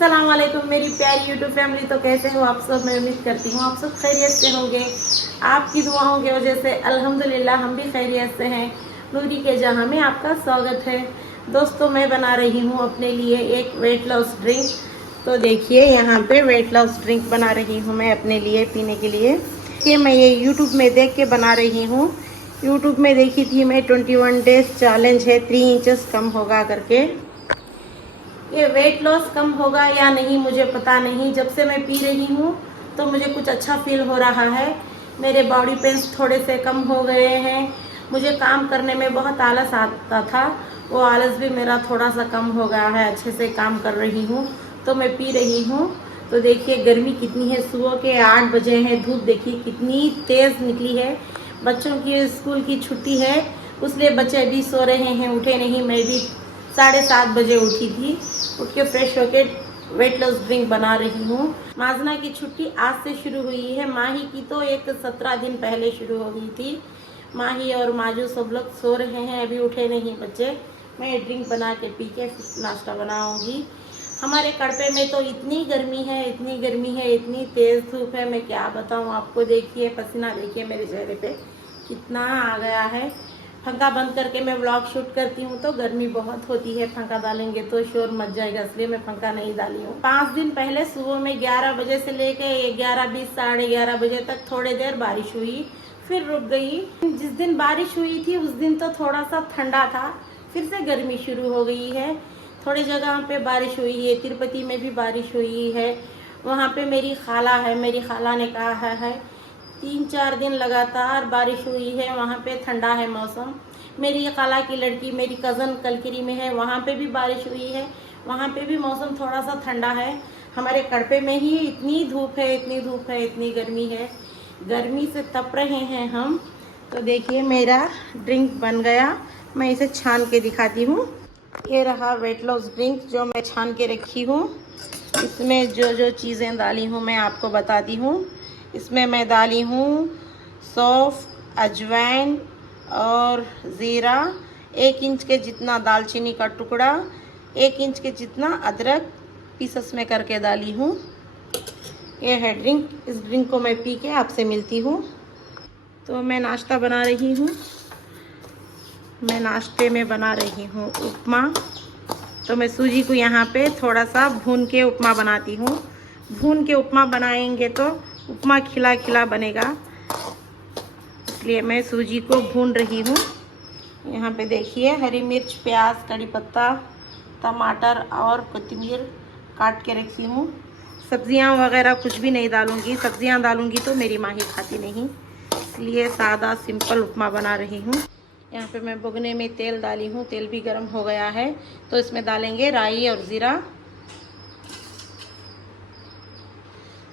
अस्सलाम वालेकुम मेरी प्यारी यूट्यूब फैमिली। तो कैसे हो आप सब? मैं उम्मीद करती हूँ आप सब खैरियत से होंगे। आपकी दुआओं की वजह से अल्हम्दुलिल्लाह हम भी खैरियत से हैं। नूरी के जहां में आपका स्वागत है। दोस्तों, मैं बना रही हूँ अपने लिए एक वेट लॉस ड्रिंक। तो देखिए, यहाँ पे वेट लॉस ड्रिंक बना रही हूँ मैं अपने लिए पीने के लिए। ये मैं ये यूट्यूब में देख के बना रही हूँ। यूट्यूब में देखी थी मैं 21 डेज चैलेंज है 3 इंचेस कम होगा करके। ये वेट लॉस कम होगा या नहीं मुझे पता नहीं। जब से मैं पी रही हूँ तो मुझे कुछ अच्छा फील हो रहा है। मेरे बॉडी पेन्स थोड़े से कम हो गए हैं। मुझे काम करने में बहुत आलस आता था, वो आलस भी मेरा थोड़ा सा कम हो गया है। अच्छे से काम कर रही हूँ तो मैं पी रही हूँ। तो देखिए गर्मी कितनी है, सुबह के 8 बजे हैं। धूप देखिए कितनी तेज़ निकली है। बच्चों की स्कूल की छुट्टी है, इसलिए बच्चे अभी सो रहे हैं, उठे नहीं। मैं भी 7:30 बजे उठी थी। उठ के फ्रेश होके वेट लॉस ड्रिंक बना रही हूँ। माजना की छुट्टी आज से शुरू हुई है। माही की तो एक 17 दिन पहले शुरू हो गई थी। माही और माजू सब लोग सो रहे हैं, अभी उठे नहीं बच्चे। मैं ड्रिंक बना के पी के नाश्ता बनाऊंगी। हमारे कड़पे में तो इतनी गर्मी है, इतनी गर्मी है, इतनी तेज़ धूप है, मैं क्या बताऊँ आपको। देखिए पसीना देखिए मेरे चेहरे पे कितना आ गया है। पंखा बंद करके मैं व्लॉग शूट करती हूँ तो गर्मी बहुत होती है। पंखा डालेंगे तो शोर मच जाएगा, इसलिए मैं पंखा नहीं डाली हूँ। 5 दिन पहले सुबह में 11 बजे से लेके 11:20 11:30 बजे तक थोड़ी देर बारिश हुई, फिर रुक गई। जिस दिन बारिश हुई थी उस दिन तो थोड़ा सा ठंडा था, फिर से गर्मी शुरू हो गई है। थोड़ी जगह पे बारिश हुई है, तिरुपति में भी बारिश हुई है। वहाँ पे मेरी खाला है, मेरी खाला ने कहा है 3-4 दिन लगातार बारिश हुई है, वहाँ पे ठंडा है मौसम। मेरी खाला की लड़की मेरी कज़न कलकरी में है, वहाँ पे भी बारिश हुई है, वहाँ पे भी मौसम थोड़ा सा ठंडा है। हमारे कड़पे में ही इतनी धूप है, इतनी धूप है, इतनी गर्मी है, गर्मी से तप रहे हैं हम। तो देखिए मेरा ड्रिंक बन गया, मैं इसे छान के दिखाती हूँ। ये रहा वेट लॉस ड्रिंक जो मैं छान के रखी हूँ। इसमें जो जो चीज़ें डाली हूँ मैं आपको बताती हूँ। इसमें मैं डाली हूँ सौंफ, अजवाइन और ज़ीरा, 1 इंच के जितना दालचीनी का टुकड़ा, 1 इंच के जितना अदरक पीसेस में करके डाली हूँ। ये है ड्रिंक। इस ड्रिंक को मैं पी के आपसे मिलती हूँ। तो मैं नाश्ता बना रही हूँ। मैं नाश्ते में बना रही हूँ उपमा। तो मैं सूजी को यहाँ पे थोड़ा सा भून के उपमा बनाती हूँ। भून के उपमा बनाएंगे तो उपमा खिला खिला बनेगा, इसलिए मैं सूजी को भून रही हूँ। यहाँ पे देखिए हरी मिर्च, प्याज, कड़ी पत्ता, टमाटर और कोथिमीर काट के रखी हूँ। सब्जियाँ वगैरह कुछ भी नहीं डालूँगी, सब्जियाँ डालूँगी तो मेरी माही खाती नहीं, इसलिए सादा सिंपल उपमा बना रही हूँ। यहाँ पे मैं भुगने में तेल डाली हूँ, तेल भी गर्म हो गया है। तो इसमें डालेंगे राई और ज़ीरा।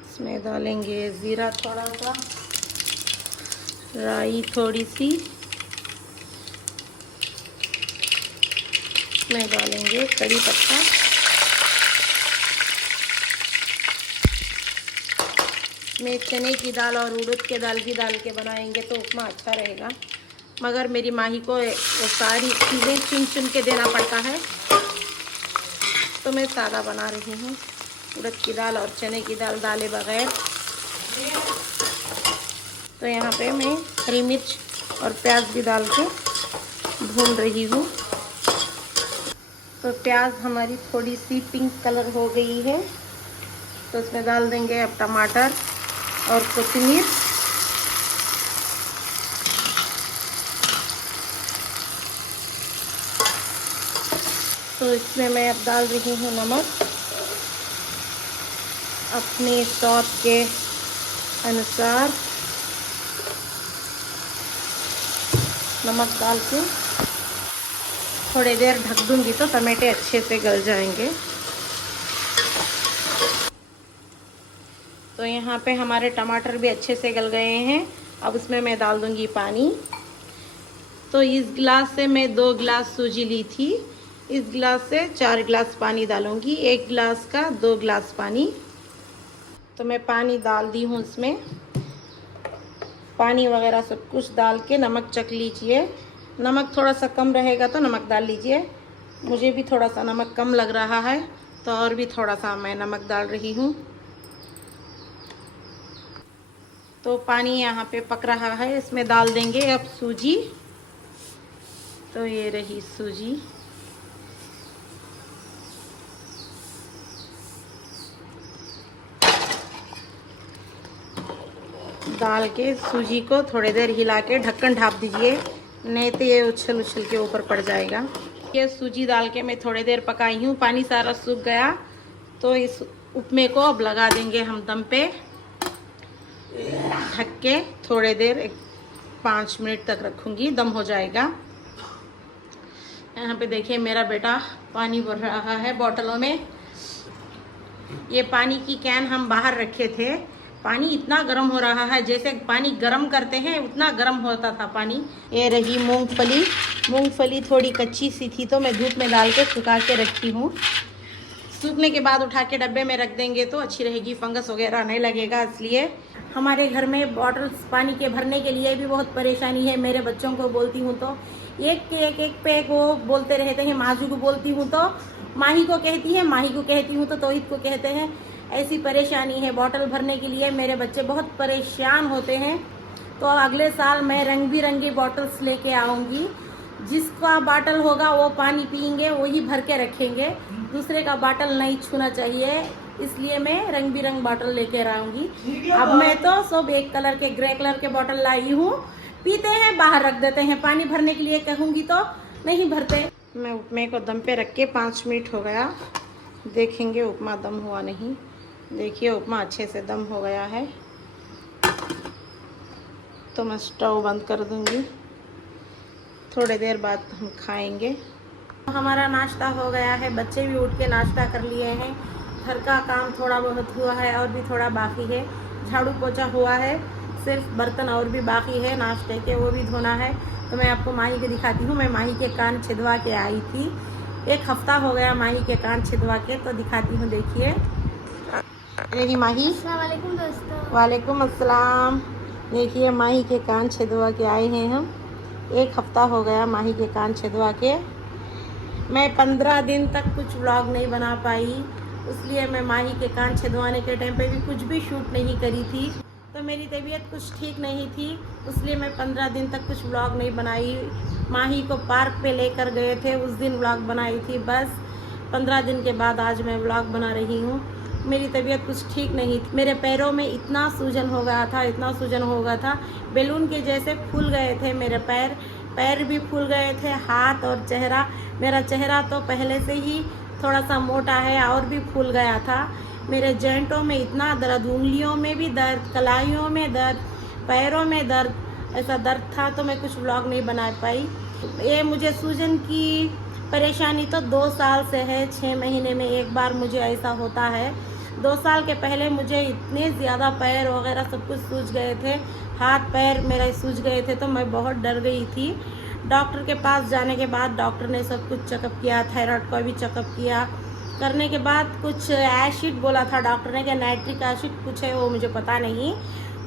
इसमें डालेंगे ज़ीरा थोड़ा सा, राई थोड़ी सी, इसमें डालेंगे कड़ी पत्ता, इसमें चने की दाल और उड़द के दाल भी डाल के बनाएंगे तो उपमा अच्छा रहेगा। मगर मेरी माही को वो सारी चीज़ें चुन चुन के देना पड़ता है, तो मैं सादा बना रही हूँ। उड़द की दाल और चने की दाल डाले बगैर। तो यहाँ पे मैं हरी मिर्च और प्याज भी डाल के भून रही हूँ। तो प्याज हमारी थोड़ी सी पिंक कलर हो गई है, तो इसमें डाल देंगे अब टमाटर और कोथिमीर। तो इसमें मैं अब डाल रही हूँ नमक, अपने स्वाद के अनुसार नमक डाल के थोड़ी देर ढक दूँगी तो टमाटे अच्छे से गल जाएंगे। तो यहाँ पे हमारे टमाटर भी अच्छे से गल गए हैं। अब इसमें मैं डाल दूँगी पानी। तो इस गिलास से मैं 2 गिलास सूजी ली थी, इस गिलास से 4 गिलास पानी डालूँगी। 1 गिलास का 2 गिलास पानी। तो मैं पानी डाल दी हूँ इसमें। पानी वगैरह सब कुछ डाल के नमक चख लीजिए। नमक थोड़ा सा कम रहेगा तो नमक डाल लीजिए। मुझे भी थोड़ा सा नमक कम लग रहा है तो और भी थोड़ा सा मैं नमक डाल रही हूँ। तो पानी यहाँ पे पक रहा है, इसमें डाल देंगे अब सूजी। तो ये रही सूजी। डाल के सूजी को थोड़ी देर हिला के ढक्कन ढाँप दीजिए, नहीं तो ये उछल उछल के ऊपर पड़ जाएगा। ये सूजी डाल के मैं थोड़ी देर पकाई हूँ, पानी सारा सूख गया। तो इस उपमे को अब लगा देंगे हम दम पे, ढक के थोड़ी देर 5 मिनट तक रखूँगी, दम हो जाएगा। यहाँ पे देखिए मेरा बेटा पानी भर रहा है बोतलों में। ये पानी की कैन हम बाहर रखे थे, पानी इतना गर्म हो रहा है, जैसे पानी गर्म करते हैं उतना गर्म होता था पानी। ये रही मूंगफली। मूंगफली थोड़ी कच्ची सी थी तो मैं धूप में डाल के सुखा के रखी हूँ। सूखने के बाद उठा के डब्बे में रख देंगे तो अच्छी रहेगी, फंगस वगैरह नहीं लगेगा। इसलिए हमारे घर में बॉटल्स पानी के भरने के लिए भी बहुत परेशानी है। मेरे बच्चों को बोलती हूँ तो एक पे एक वो बोलते रहते हैं। माजू को बोलती हूँ तो माही को कहती है, माही को कहती हूँ तो तोहिद को कहते हैं। ऐसी परेशानी है बॉटल भरने के लिए, मेरे बच्चे बहुत परेशान होते हैं। तो अगले साल मैं रंग बिरंगी बॉटल्स लेके आऊँगी। जिसका बॉटल होगा वो पानी पियेंगे, वही भर के रखेंगे, दूसरे का बॉटल नहीं छूना चाहिए। इसलिए मैं रंग बिरंग बॉटल लेके आऊँगी। अब मैं तो सब एक कलर के ग्रे कलर के बॉटल लाई हूँ, पीते हैं बाहर रख देते हैं। पानी भरने के लिए कहूँगी तो नहीं भरते। मैं उपमे को दम पे रख के 5 मिनट हो गया, देखेंगे उपमा दम हुआ नहीं। देखिए उपमा अच्छे से दम हो गया है। तो मैं स्टोव बंद कर दूँगी, थोड़ी देर बाद हम खाएंगे। हमारा नाश्ता हो गया है, बच्चे भी उठ के नाश्ता कर लिए हैं। घर का काम थोड़ा बहुत हुआ है और भी थोड़ा बाकी है। झाड़ू पोछा हुआ है, सिर्फ बर्तन और भी बाकी है नाश्ते के, वो भी धोना है। तो मैं आपको माही के दिखाती हूँ। मैं माही के कान छिदवा के आई थी, 1 हफ्ता हो गया माही के कान छिदवा के। तो दिखाती हूँ, देखिए यही माही। अस्सलाम वालेकुम दोस्तों। वालेकुम अस्सलाम। देखिए माही के कान छिदवा के आए हैं हम। 1 हफ्ता हो गया माही के कान छिदवा के। मैं 15 दिन तक कुछ व्लॉग नहीं बना पाई, इसलिए मैं माही के कान छिदवाने के टाइम पे भी कुछ भी शूट नहीं करी थी। तो मेरी तबीयत कुछ ठीक नहीं थी, इसलिए मैं 15 दिन तक कुछ व्लॉग नहीं बनाई। माही को पार्क पे लेकर गए थे, उस दिन व्लॉग बनाई थी बस। 15 दिन के बाद आज मैं व्लॉग बना रही हूँ। मेरी तबीयत कुछ ठीक नहीं थी, मेरे पैरों में इतना सूजन हो गया था, इतना सूजन हो गया था, बैलून के जैसे फूल गए थे मेरे पैर भी फूल गए थे, हाथ और चेहरा। मेरा चेहरा तो पहले से ही थोड़ा सा मोटा है और भी फूल गया था। मेरे जॉइंटों में इतना दर्द, उंगलियों में भी दर्द, कलाइयों में दर्द, पैरों में दर्द, ऐसा दर्द था। तो मैं कुछ व्लॉग नहीं बना पाई। ये मुझे सूजन की परेशानी तो 2 साल से है। 6 महीने में एक बार मुझे ऐसा होता है। 2 साल के पहले मुझे इतने ज़्यादा पैर वगैरह सब कुछ सूज गए थे, हाथ पैर मेरे सूज गए थे, तो मैं बहुत डर गई थी। डॉक्टर के पास जाने के बाद डॉक्टर ने सब कुछ चेकअप किया, थायराइड का भी चेकअप किया। करने के बाद कुछ एसिड बोला था डॉक्टर ने, कि नाइट्रिक एसिड कुछ है, वो मुझे पता नहीं,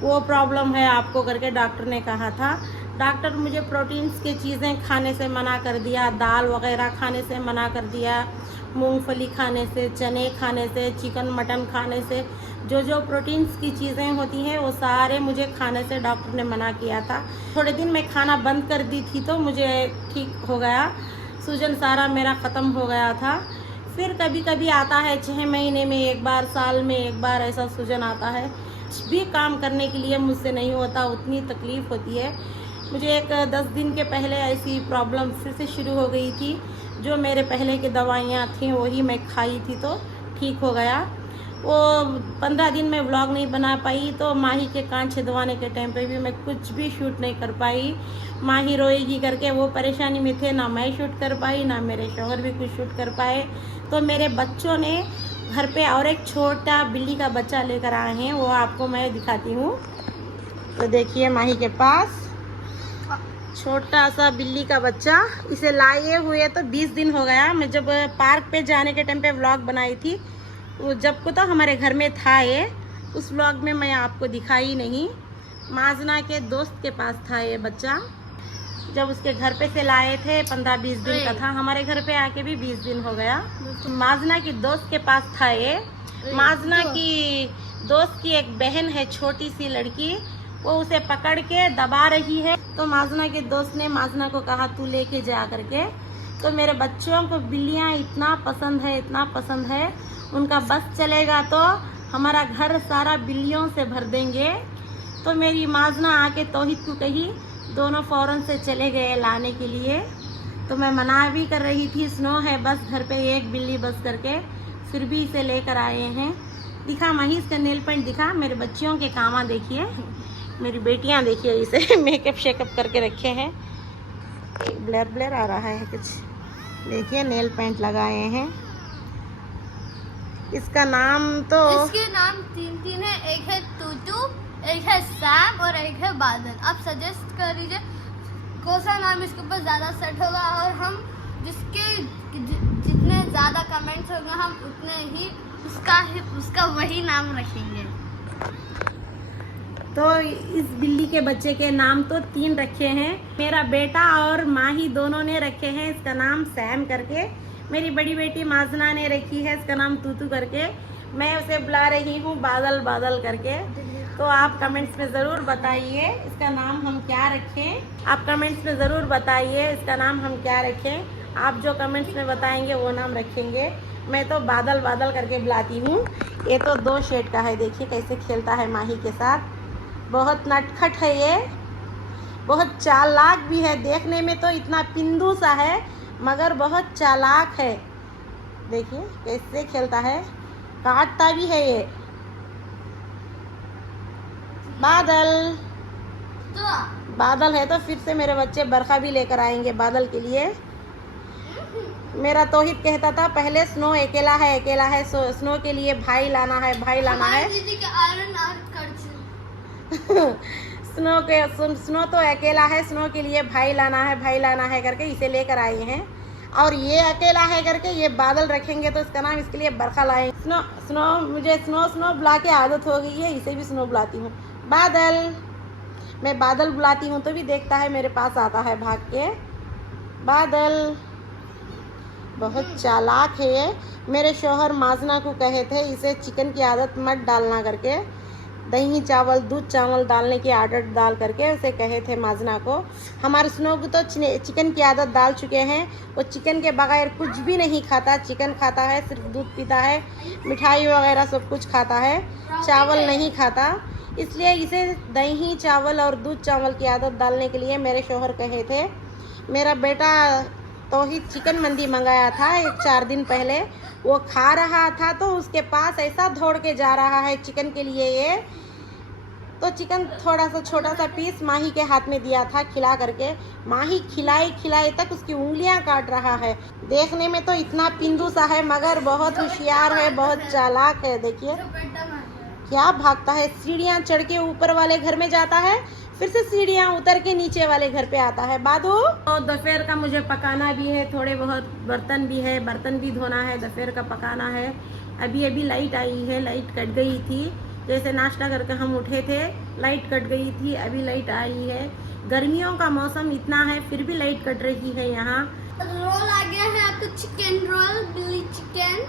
वो प्रॉब्लम है आपको करके डॉक्टर ने कहा था। डॉक्टर मुझे प्रोटीन्स की चीज़ें खाने से मना कर दिया, दाल वगैरह खाने से मना कर दिया, मूंगफली खाने से, चने खाने से, चिकन मटन खाने से, जो प्रोटीन्स की चीज़ें होती हैं वो सारे मुझे खाने से डॉक्टर ने मना किया था। थोड़े दिन मैं खाना बंद कर दी थी तो मुझे ठीक हो गया, सूजन सारा मेरा ख़त्म हो गया था। फिर कभी कभी आता है 6 महीने में एक बार, साल में एक बार ऐसा सूजन आता है। कुछ भी काम करने के लिए मुझसे नहीं होता, उतनी तकलीफ़ होती है मुझे। एक 10 दिन के पहले ऐसी प्रॉब्लम फिर से शुरू हो गई थी। जो मेरे पहले की दवाइयाँ थी वही मैं खाई थी तो ठीक हो गया। वो 15 दिन में व्लॉग नहीं बना पाई, तो माही के कान छिदवाने के टाइम पे भी मैं कुछ भी शूट नहीं कर पाई। माही रोएगी करके वो परेशानी में थे, ना मैं शूट कर पाई, ना मेरे शौहर भी कुछ शूट कर पाए। तो मेरे बच्चों ने घर पे और एक छोटा बिल्ली का बच्चा लेकर आए हैं, वो आपको मैं दिखाती हूँ। तो देखिए माही के पास छोटा सा बिल्ली का बच्चा, इसे लाए हुए तो 20 दिन हो गया। मैं जब पार्क पे जाने के टाइम पे व्लॉग बनाई थी, वो जब को तो हमारे घर में था ये, उस व्लॉग में मैं आपको दिखाई नहीं। माजना के दोस्त के पास था ये बच्चा। जब उसके घर पे से लाए थे 15-20 दिन का था, हमारे घर पे आके भी 20 दिन हो गया। माजना की दोस्त के पास था ये। माजना की दोस्त की एक बहन है, छोटी सी लड़की, वो उसे पकड़ के दबा रही है। तो माजना के दोस्त ने माजना को कहा तू लेके जा करके। तो मेरे बच्चों को बिल्लियाँ इतना पसंद है, इतना पसंद है, उनका बस चलेगा तो हमारा घर सारा बिल्लियों से भर देंगे। तो मेरी माजना आके तौहीद को कही, दोनों फ़ौरन से चले गए लाने के लिए। तो मैं मना भी कर रही थी, स्नो है बस घर पे एक बिल्ली बस करके, फिर भी इसे लेकर आए हैं। दिखा महीस का नेल पेंट दिखा, मेरे बच्चियों के कामा देखिए, मेरी बेटियां देखिए इसे मेकअप शेकअप करके रखे हैं। ब्लर ब्लर आ रहा है कुछ, देखिए नेल पेंट लगाए हैं। इसका नाम तो इसके नाम तीन है, एक है टूटू, एक है सैम और एक है बादल। आप सजेस्ट कर दीजिए कौन सा नाम इसके ऊपर ज़्यादा सेट होगा, और हम जितने ज़्यादा कमेंट्स होंगे हम उतने ही उसका वही नाम रखेंगे। तो इस बिल्ली के बच्चे के नाम तो 3 रखे हैं। मेरा बेटा और माही दोनों ने रखे हैं इसका नाम सैम करके। मेरी बड़ी बेटी माजना ने रखी है इसका नाम तूतू करके। मैं उसे बुला रही हूँ बादल बादल करके। तो आप कमेंट्स में ज़रूर बताइए इसका नाम हम क्या रखें। आप कमेंट्स में ज़रूर बताइए इसका नाम हम क्या रखें। आप जो कमेंट्स में बताएंगे वो नाम रखेंगे। मैं तो बादल बादल करके बुलाती हूँ। ये तो 2 शेड का है, देखिए कैसे खेलता है माही के साथ। बहुत नटखट है ये, बहुत चालाक भी है। देखने में तो इतना पिंदू सा है मगर बहुत चालाक है। देखिए कैसे खेलता है, काटता भी है ये। बादल है तो फिर से मेरे बच्चे बरखा भी लेकर आएंगे बादल के लिए। मेरा तौहीद कहता था पहले स्नो अकेला है, स्नो के लिए भाई लाना है, भाई लाना है। स्नो तो अकेला है, स्नो के लिए भाई लाना है, भाई लाना है करके इसे लेकर आए हैं। और ये अकेला है करके ये बादल रखेंगे तो इसका नाम इसके लिए बरखा लाएंगे। स्नो मुझे स्नो बुला के आदत हो गई है, इसे भी स्नो बुलाती हूँ। बादल, मैं बादल बुलाती हूँ तो भी देखता है, मेरे पास आता है भाग के। बादल बहुत चालाक है ये। मेरे शौहर माजना को कहे थे इसे चिकन की आदत मत डालना करके, दही चावल दूध चावल डालने की आदत डाल करके उसे कहे थे माजना को। हमारे स्नो को तो चिकन की आदत डाल चुके हैं। वो चिकन के बगैर कुछ भी नहीं खाता, चिकन खाता है, सिर्फ दूध पीता है, मिठाई वगैरह सब कुछ खाता है, चावल नहीं खाता। इसलिए इसे दही चावल और दूध चावल की आदत डालने के लिए मेरे शौहर कहे थे। मेरा बेटा तौहीद चिकन मंदी मंगाया था 4 दिन पहले, वो खा रहा था तो उसके पास ऐसा दौड़ के जा रहा है चिकन के लिए। ये तो चिकन थोड़ा सा छोटा सा पीस माही के हाथ में दिया था खिला करके। माही खिलाए तक उसकी उंगलियां काट रहा है। देखने में तो इतना पिंदू सा है मगर बहुत होशियार है, बहुत चालाक है। देखिए क्या भागता है, सीढ़ियाँ चढ़ के ऊपर वाले घर में जाता है, फिर से सीढ़ियाँ उतर के नीचे वाले घर पे आता है। बादू और दोपहर का मुझे पकाना भी है, थोड़े बहुत बर्तन भी है, बर्तन भी धोना है, दोपहर का पकाना है। अभी लाइट आई है, लाइट कट गई थी, जैसे नाश्ता करके हम उठे थे लाइट कट गई थी, अभी लाइट आई है। गर्मियों का मौसम इतना है फिर भी लाइट कट रही है। यहाँ रोल आ गया है आपको, चिकन रोल, बिल्ली चिकन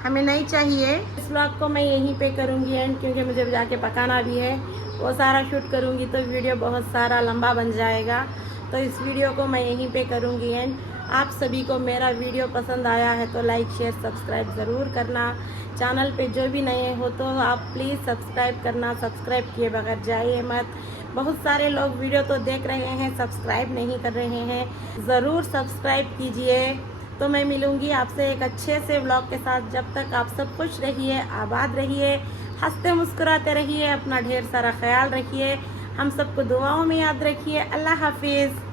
हमें नहीं चाहिए। इस व्लॉग को मैं यहीं पे करूँगी एंड, क्योंकि मुझे जाके पकाना भी है, वो सारा शूट करूँगी तो वीडियो बहुत सारा लंबा बन जाएगा। तो इस वीडियो को मैं यहीं पे करूँगी एंड। आप सभी को मेरा वीडियो पसंद आया है तो लाइक शेयर सब्सक्राइब ज़रूर करना। चैनल पे जो भी नए हो तो आप प्लीज़ सब्सक्राइब करना, सब्सक्राइब किए बगैर जाइए मत। बहुत सारे लोग वीडियो तो देख रहे हैं, सब्सक्राइब नहीं कर रहे हैं, ज़रूर सब्सक्राइब कीजिए। तो मैं मिलूँगी आपसे एक अच्छे से व्लॉग के साथ। जब तक आप सब खुश रहिए, आबाद रहिए, हंसते मुस्कुराते रहिए, अपना ढेर सारा ख्याल रखिए, हम सबको दुआओं में याद रखिए। अल्लाह हाफिज़।